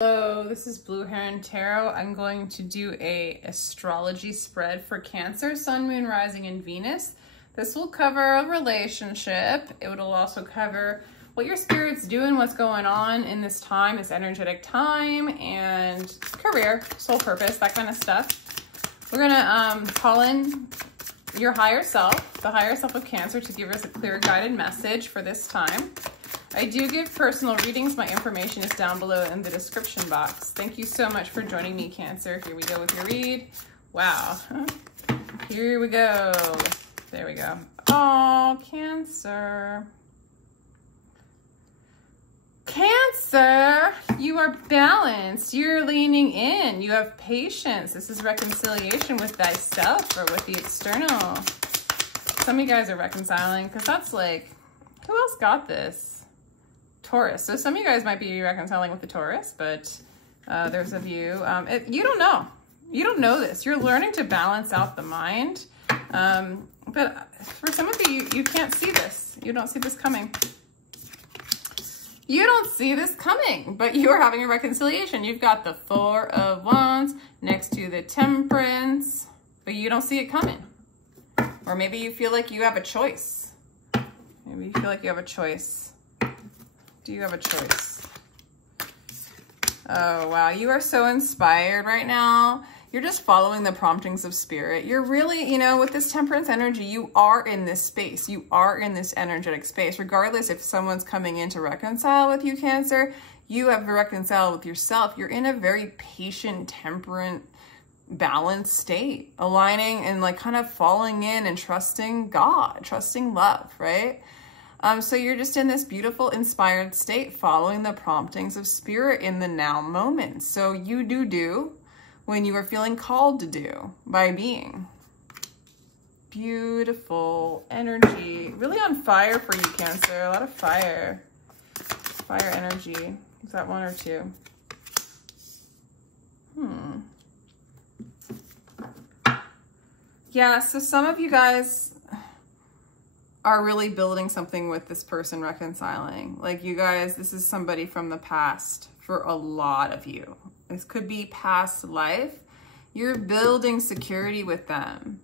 Hello, this is Blue Heron Tarot. I'm going to do a astrology spread for Cancer, Sun, Moon, Rising, and Venus. This will cover a relationship. It will also cover what your spirit's doing, what's going on in this time, this energetic time, and career, soul purpose, that kind of stuff. We're gonna call in your higher self, the higher self of Cancer, to give us a clear guided message for this time. I do give personal readings. My information is down below in the description box. Thank you so much for joining me, Cancer. Here we go with your read. Wow. Here we go. There we go. Oh, Cancer. Cancer, you are balanced. You're leaning in. You have patience. This is reconciliation with thyself or with the external. Some of you guys are reconciling because that's like, who else got this? Taurus. So some of you guys might be reconciling with the Taurus, but there's a view. You don't know. You don't know this. You're learning to balance out the mind. But for some of you, you can't see this. You don't see this coming. You don't see this coming, but you are having a reconciliation. You've got the Four of Wands next to the Temperance, but you don't see it coming. Or maybe you feel like you have a choice. Maybe you feel like you have a choice. Do you have a choice? Oh, wow. You are so inspired right now. You're just following the promptings of spirit. You're really, you know, with this Temperance energy, you are in this space. You are in this energetic space. Regardless if someone's coming in to reconcile with you, Cancer, you have reconciled with yourself. You're in a very patient, temperate, balanced state. Aligning and like kind of falling in and trusting God, trusting love, right? So you're just in this beautiful, inspired state, following the promptings of spirit in the now moment. So you do when you are feeling called to do by being. Beautiful energy. Really on fire for you, Cancer. A lot of fire. Fire energy. Is that one or two? Yeah, so some of you guys are really building something with this person reconciling. Like you guys, this is somebody from the past for a lot of you. This could be past life. You're building security with them.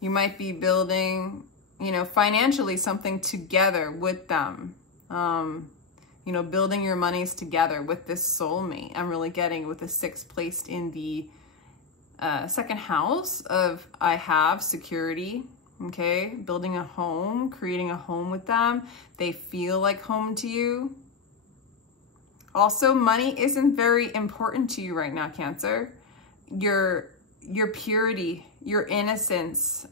You might be building, you know, financially something together with them. You know, building your monies together with this soulmate. I'm really getting with the 6th placed in the second house of I have security. Okay, building a home, creating a home with them. They feel like home to you. Also, money isn't very important to you right now, Cancer. Your purity, your innocence,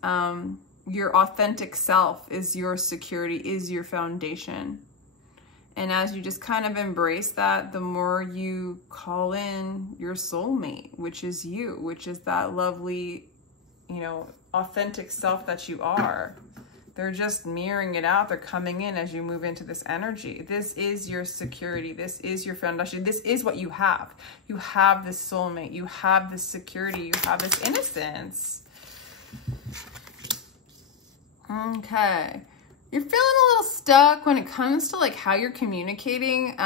your authentic self is your security, is your foundation. And as you just kind of embrace that, the more you call in your soulmate, which is you, which is that lovely, you know, authentic self that you are. They're just mirroring it out. They're coming in as you move into this energy. This is your security. This is your foundation. This is what you have. You have this soulmate. You have this security. You have this innocence. Okay. You're feeling a little stuck when it comes to like how you're communicating.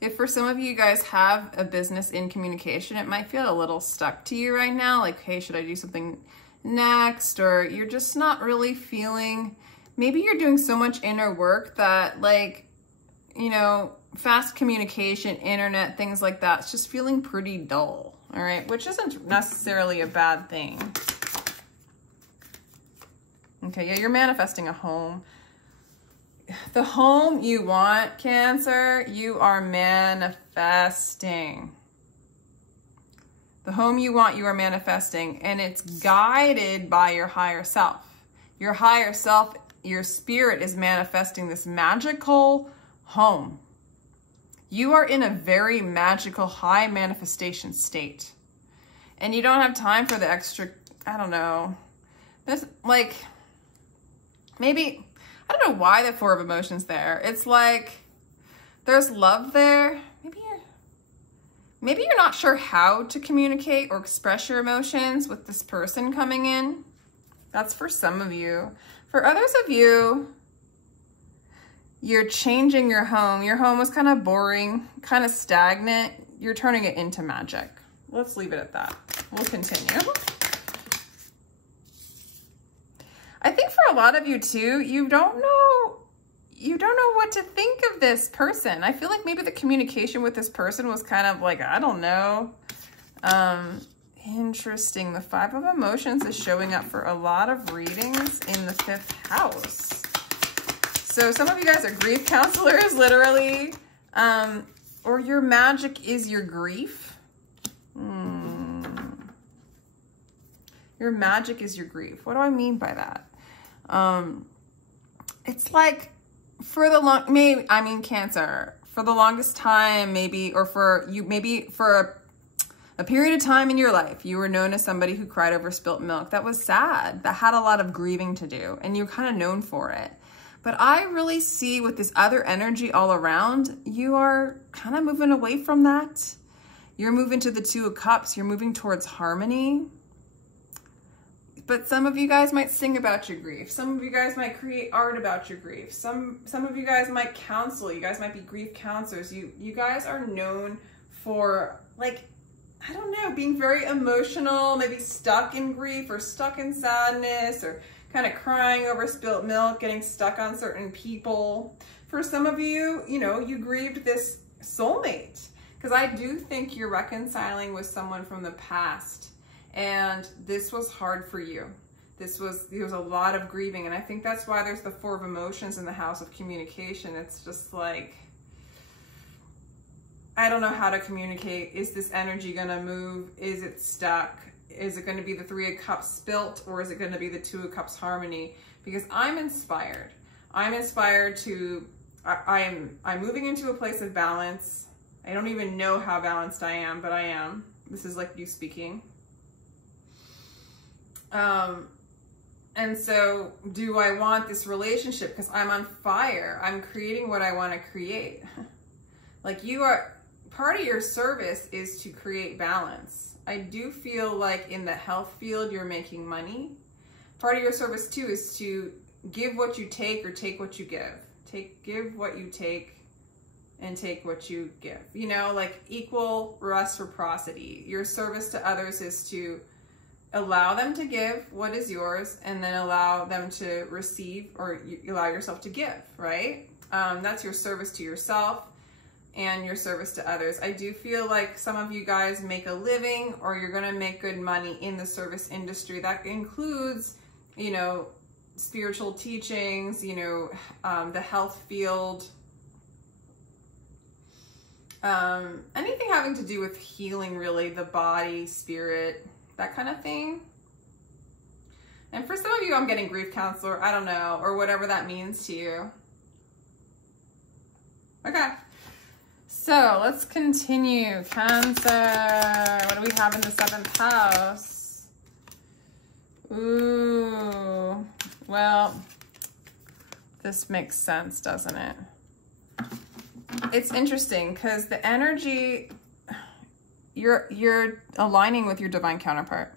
If for some of you guys have a business in communication, it might feel a little stuck to you right now. Like, hey, should I do something next? Or you're just not really feeling, maybe you're doing so much inner work that like, you know, fast communication, internet, things like that, it's just feeling pretty dull. All right. Which isn't necessarily a bad thing. Okay. Yeah. You're manifesting a home. The home you want, Cancer, you are manifesting. The home you want, you are manifesting, and it's guided by your higher self. Your higher self, your spirit is manifesting this magical home. You are in a very magical, high manifestation state. And you don't have time for the extra, I don't know. There's like, maybe, I don't know why the Four of Emotions there. It's like there's love there. Maybe you're not sure how to communicate or express your emotions with this person coming in. That's for some of you. For others of you, you're changing your home. Your home was kind of boring, kind of stagnant. you're turning it into magic. Let's leave it at that. We'll continue. I think for a lot of you too, you don't know what to think of this person. I feel like maybe the communication with this person was kind of like, I don't know. Interesting. The 5 of Emotions is showing up for a lot of readings in the 5th house. So some of you guys are grief counselors, literally. Or your magic is your grief. Your magic is your grief. What do I mean by that? It's like for the Cancer, for the longest time, maybe, or for you, maybe for a period of time in your life, you were known as somebody who cried over spilt milk. That was sad. That had a lot of grieving to do, and you're kind of known for it. But I really see with this other energy all around, you are kind of moving away from that. You're moving to the 2 of Cups. You're moving towards harmony. But some of you guys might sing about your grief. Some of you guys might create art about your grief. Some of you guys might counsel. You guys might be grief counselors. You guys are known for, like, I don't know, being very emotional, maybe stuck in grief or stuck in sadness, or kind of crying over spilt milk, getting stuck on certain people. For some of you, you know, you grieved this soulmate, because I do think you're reconciling with someone from the past, and this was hard for you. There was a lot of grieving, and I think that's why there's the 4 of Emotions in the house of communication. It's just like, I don't know how to communicate. Is this energy gonna move? Is it stuck? Is it going to be the 3 of Cups spilt, or is it going to be the 2 of Cups harmony? Because I'm inspired. I'm inspired to, I'm moving into a place of balance. I don't even know how balanced I am, but I am. This is like you speaking. And so do I want this relationship? Because I'm on fire. I'm creating what I want to create. Like, you are, part of your service is to create balance. I do feel like in the health field, you're making money. Part of your service too is to give what you take, or take what you give. Give what you take and take what you give. You know, like equal reciprocity. Your service to others is to allow them to give what is yours, and then allow them to receive, or you allow yourself to give, right? That's your service to yourself and your service to others. I do feel like some of you guys make a living, or you're gonna make good money in the service industry. That includes, you know, spiritual teachings, you know, the health field, anything having to do with healing, really, the body, spirit, that kind of thing. And for some of you, I'm getting grief counselor, I don't know, or whatever that means to you. Okay. So let's continue. Cancer, what do we have in the 7th house? Ooh, well, this makes sense, doesn't it? It's interesting because the energy, you're aligning with your divine counterpart.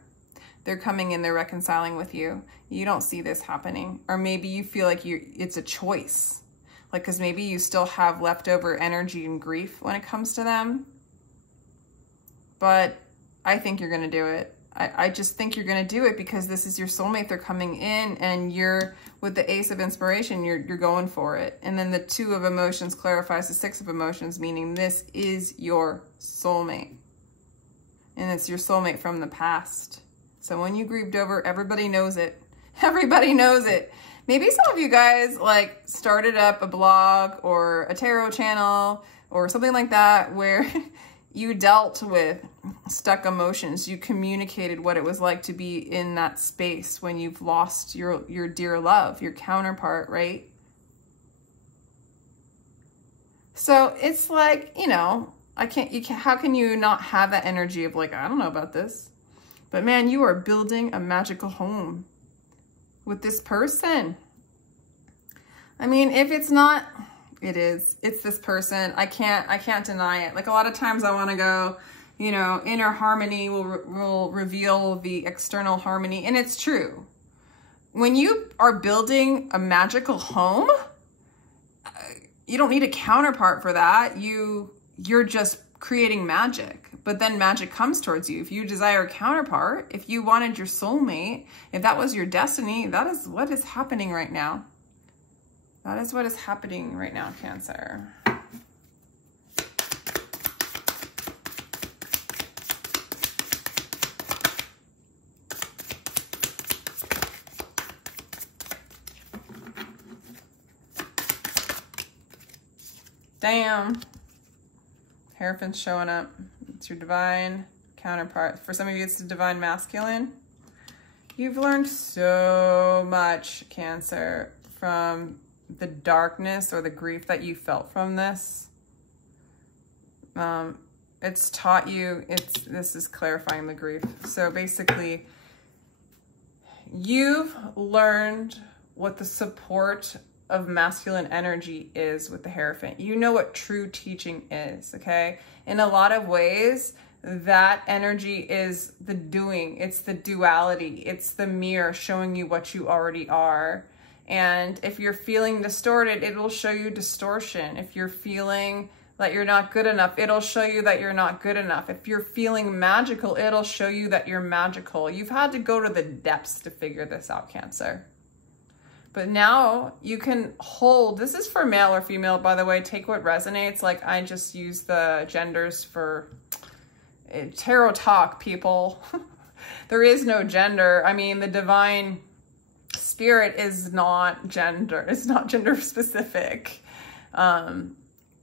They're coming in, they're reconciling with you. You don't see this happening. Or maybe you feel like it's a choice. Like, because maybe you still have leftover energy and grief when it comes to them. But I think you're going to do it. I just think you're going to do it because this is your soulmate. They're coming in, and you're, with the Ace of Inspiration, you're going for it. And then the 2 of Emotions clarifies the 6 of Emotions, meaning this is your soulmate. And it's your soulmate from the past. So when you grieved over, everybody knows it. Everybody knows it. Maybe some of you guys like started up a blog or a tarot channel or something like that where you dealt with stuck emotions. You communicated what it was like to be in that space when you've lost your dear love, your counterpart, right? So it's like, you know, how can you not have that energy of like, I don't know about this, but man, you are building a magical home with this person. I mean, if it's not, it is. It's this person. I can't deny it. Like, a lot of times I want to go, you know, inner harmony will reveal the external harmony, and it's true. When you are building a magical home, you don't need a counterpart for that. You're just creating magic, but then magic comes towards you. If you desire a counterpart, if you wanted your soulmate, if that was your destiny, that is what is happening right now. That is what is happening right now, Cancer. Damn. Hierophant's showing up. It's your divine counterpart. For some of you, it's the divine masculine. You've learned so much, Cancer, from the darkness or the grief that you felt from this. It's taught you, this is clarifying the grief. So basically, you've learned what the support of masculine energy is with the Hierophant. You know what true teaching is, okay? In a lot of ways, that energy is the doing. It's the duality. It's the mirror showing you what you already are. And if you're feeling distorted, it will show you distortion. If you're feeling that you're not good enough, it'll show you that you're not good enough. If you're feeling magical, it'll show you that you're magical. You've had to go to the depths to figure this out, Cancer. But now you can hold, this is for male or female, by the way, take what resonates. Like I just use the genders for tarot talk, people. There is no gender. I mean, the divine spirit is not gender. It's not gender specific.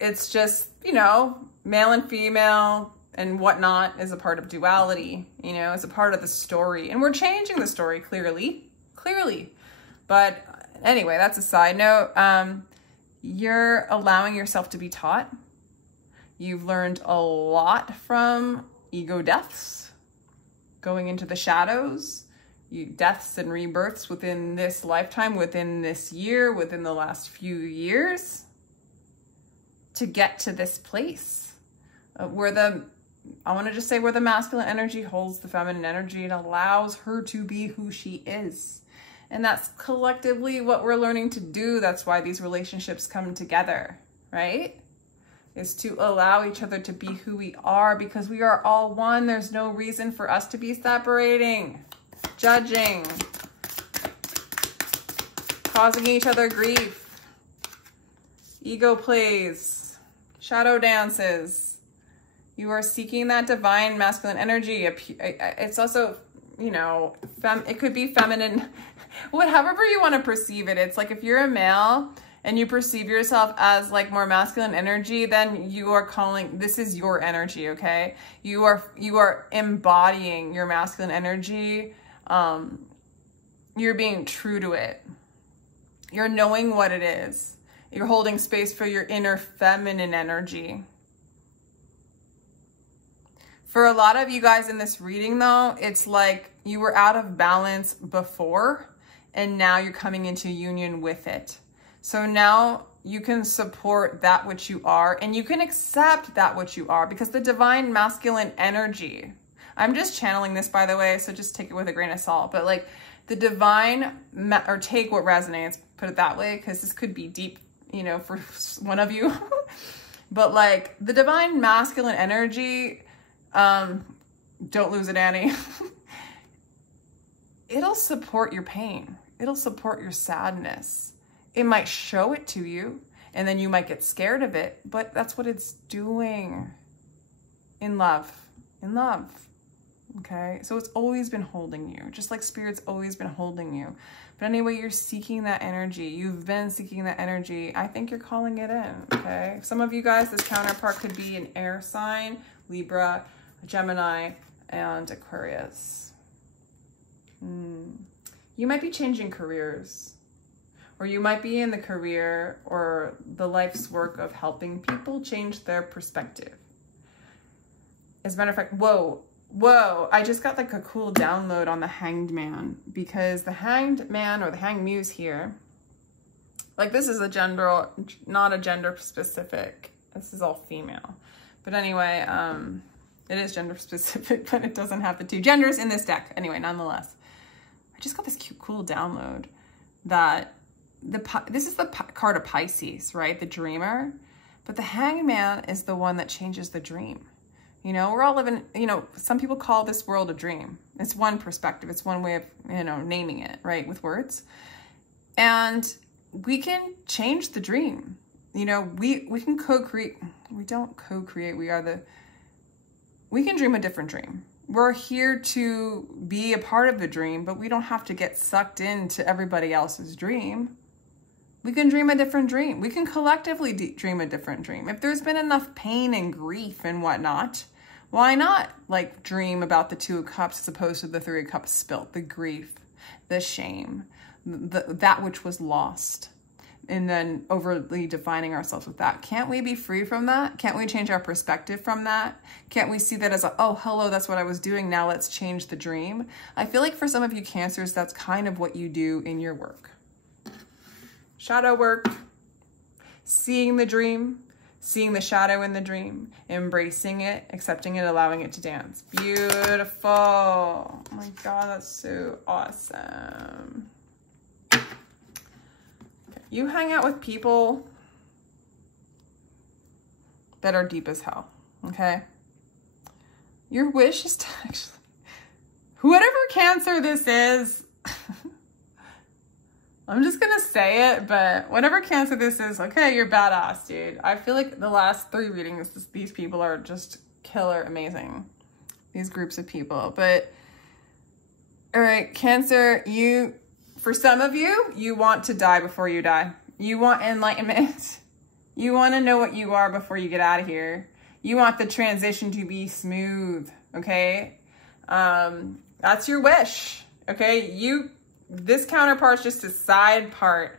It's just, you know, male and female and whatnot is a part of duality, you know, it's a part of the story. And we're changing the story clearly. But anyway, that's a side note. You're allowing yourself to be taught. You've learned a lot from ego deaths, going into the shadows, deaths and rebirths within this lifetime, within this year, within the last few years, to get to this place where I want to just say where the masculine energy holds the feminine energy. It allows her to be who she is. And that's collectively what we're learning to do. That's why these relationships come together, right? Is to allow each other to be who we are, because we are all one. There's no reason for us to be separating, judging, causing each other grief, ego plays, shadow dances. You are seeking that divine masculine energy. It's also, you know, it could be feminine, however you want to perceive it. It's like if you're a male and you perceive yourself as like more masculine energy, then you are calling, this is your energy, okay? You are embodying your masculine energy. You're being true to it. You're knowing what it is. You're holding space for your inner feminine energy. For a lot of you guys in this reading though, it's like you were out of balance before and now you're coming into union with it. So now you can support that which you are and you can accept that which you are, because the divine masculine energy, I'm just channeling this by the way, so just take it with a grain of salt, but like the divine, or take what resonates, put it that way, because this could be deep, you know, for one of you. But like the divine masculine energy, don't lose it, Annie. It'll support your pain. It'll support your sadness. It might show it to you and then you might get scared of it, but that's what it's doing in love, okay? So it's always been holding you, just like spirit's always been holding you. But anyway, you're seeking that energy. You've been seeking that energy. I think you're calling it in, okay? Some of you guys, this counterpart could be an air sign, Libra, Gemini, and Aquarius. You might be changing careers, or you might be in the career or the life's work of helping people change their perspective. As a matter of fact, whoa, I just got like a cool download on the Hanged Man, because the Hanged Man or the Hanged Muse here, like this is a gender, not a gender specific. This is all female. But anyway, it is gender specific, but it doesn't have the two genders in this deck. Anyway, nonetheless, I just got this cute, cool download that this is the card of Pisces, right? The dreamer. But the hangman is the one that changes the dream. You know, we're all living, you know, some people call this world a dream. It's one perspective. It's one way of, you know, naming it, right, with words. And we can change the dream. You know, we can co-create. We don't co-create. We can dream a different dream. We're here to be a part of the dream, but we don't have to get sucked into everybody else's dream. We can dream a different dream. We can collectively dream a different dream. If there's been enough pain and grief and whatnot, why not like dream about the 2 of Cups as opposed to the 3 of Cups spilt, the grief, the shame, that which was lost, and then overly defining ourselves with that. Can't we be free from that? Can't we change our perspective from that? Can't we see that as a, oh, hello, that's what I was doing. Now let's change the dream. I feel like for some of you Cancers, that's kind of what you do in your work. Shadow work, seeing the dream, seeing the shadow in the dream, embracing it, accepting it, allowing it to dance. Beautiful. Oh my God, that's so awesome. Okay. You hang out with people that are deep as hell, okay? Your wish is to actually, whatever Cancer this is, I'm just gonna say it, but whatever Cancer this is, okay, you're badass, dude. I feel like the last 3 readings, these people are just killer amazing. These groups of people. But, all right, Cancer, for some of you, you want to die before you die. You want enlightenment. You want to know what you are before you get out of here. You want the transition to be smooth, okay? That's your wish, okay? This counterpart's just a side part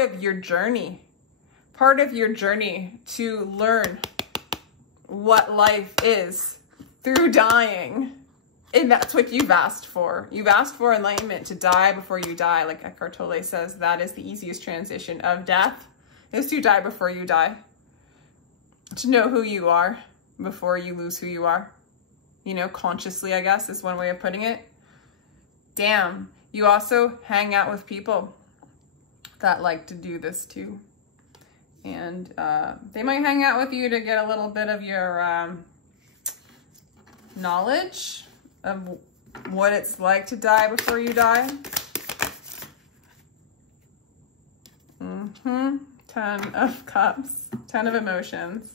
of your journey. Part of your journey to learn what life is through dying. And that's what you've asked for. You've asked for enlightenment, to die before you die. Like Eckhart Tolle says, that is the easiest transition of death, is to die before you die. To know who you are before you lose who you are. You know, consciously, I guess, is one way of putting it. Damn. You also hang out with people that like to do this too. And they might hang out with you to get a little bit of your knowledge of what it's like to die before you die. 10 of Cups, 10 of emotions.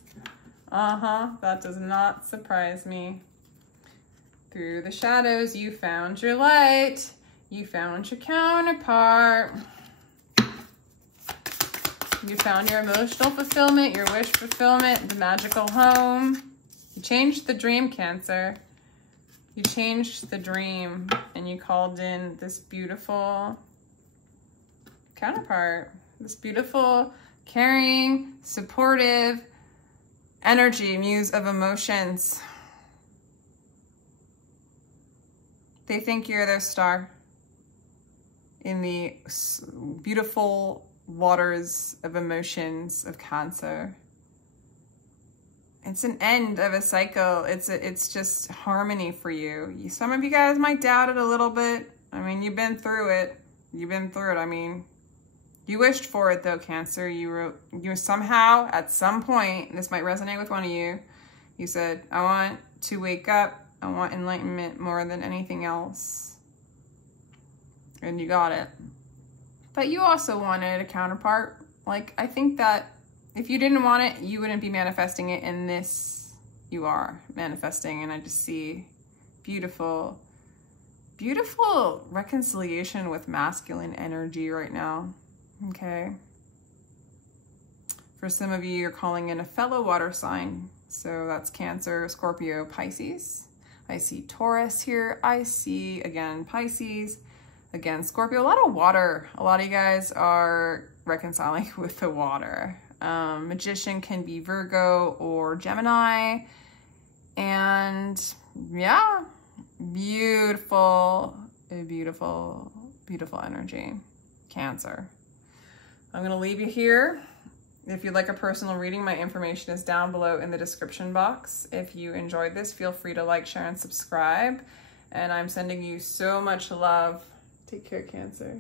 That does not surprise me. Through the shadows, you found your light. You found your counterpart. You found your emotional fulfillment, your wish fulfillment, the magical home. You changed the dream, Cancer. You changed the dream and you called in this beautiful counterpart. This beautiful, caring, supportive energy, muse of emotions. They think you're their star in the beautiful waters of emotions of Cancer. It's an end of a cycle. It's just harmony for you. Some of you guys might doubt it a little bit. I mean, you've been through it. You've been through it. I mean, you wished for it though, Cancer. You somehow, at some point, this might resonate with one of you, you said, I want to wake up. I want enlightenment more than anything else. And you got it. But you also wanted a counterpart. Like, I think that if you didn't want it, you wouldn't be manifesting it in this. You are manifesting, and I just see beautiful, beautiful reconciliation with masculine energy right now, okay? For some of you, you're calling in a fellow water sign. So that's Cancer, Scorpio, Pisces. I see Taurus here. I see, again, Pisces. Again, Scorpio, a lot of water. A lot of you guys are reconciling with the water. Magician can be Virgo or Gemini. And yeah, beautiful, beautiful, beautiful energy. Cancer. I'm going to leave you here. If you'd like a personal reading, my information is down below in the description box. If you enjoyed this, feel free to like, share, and subscribe. And I'm sending you so much love. Take care, Cancer.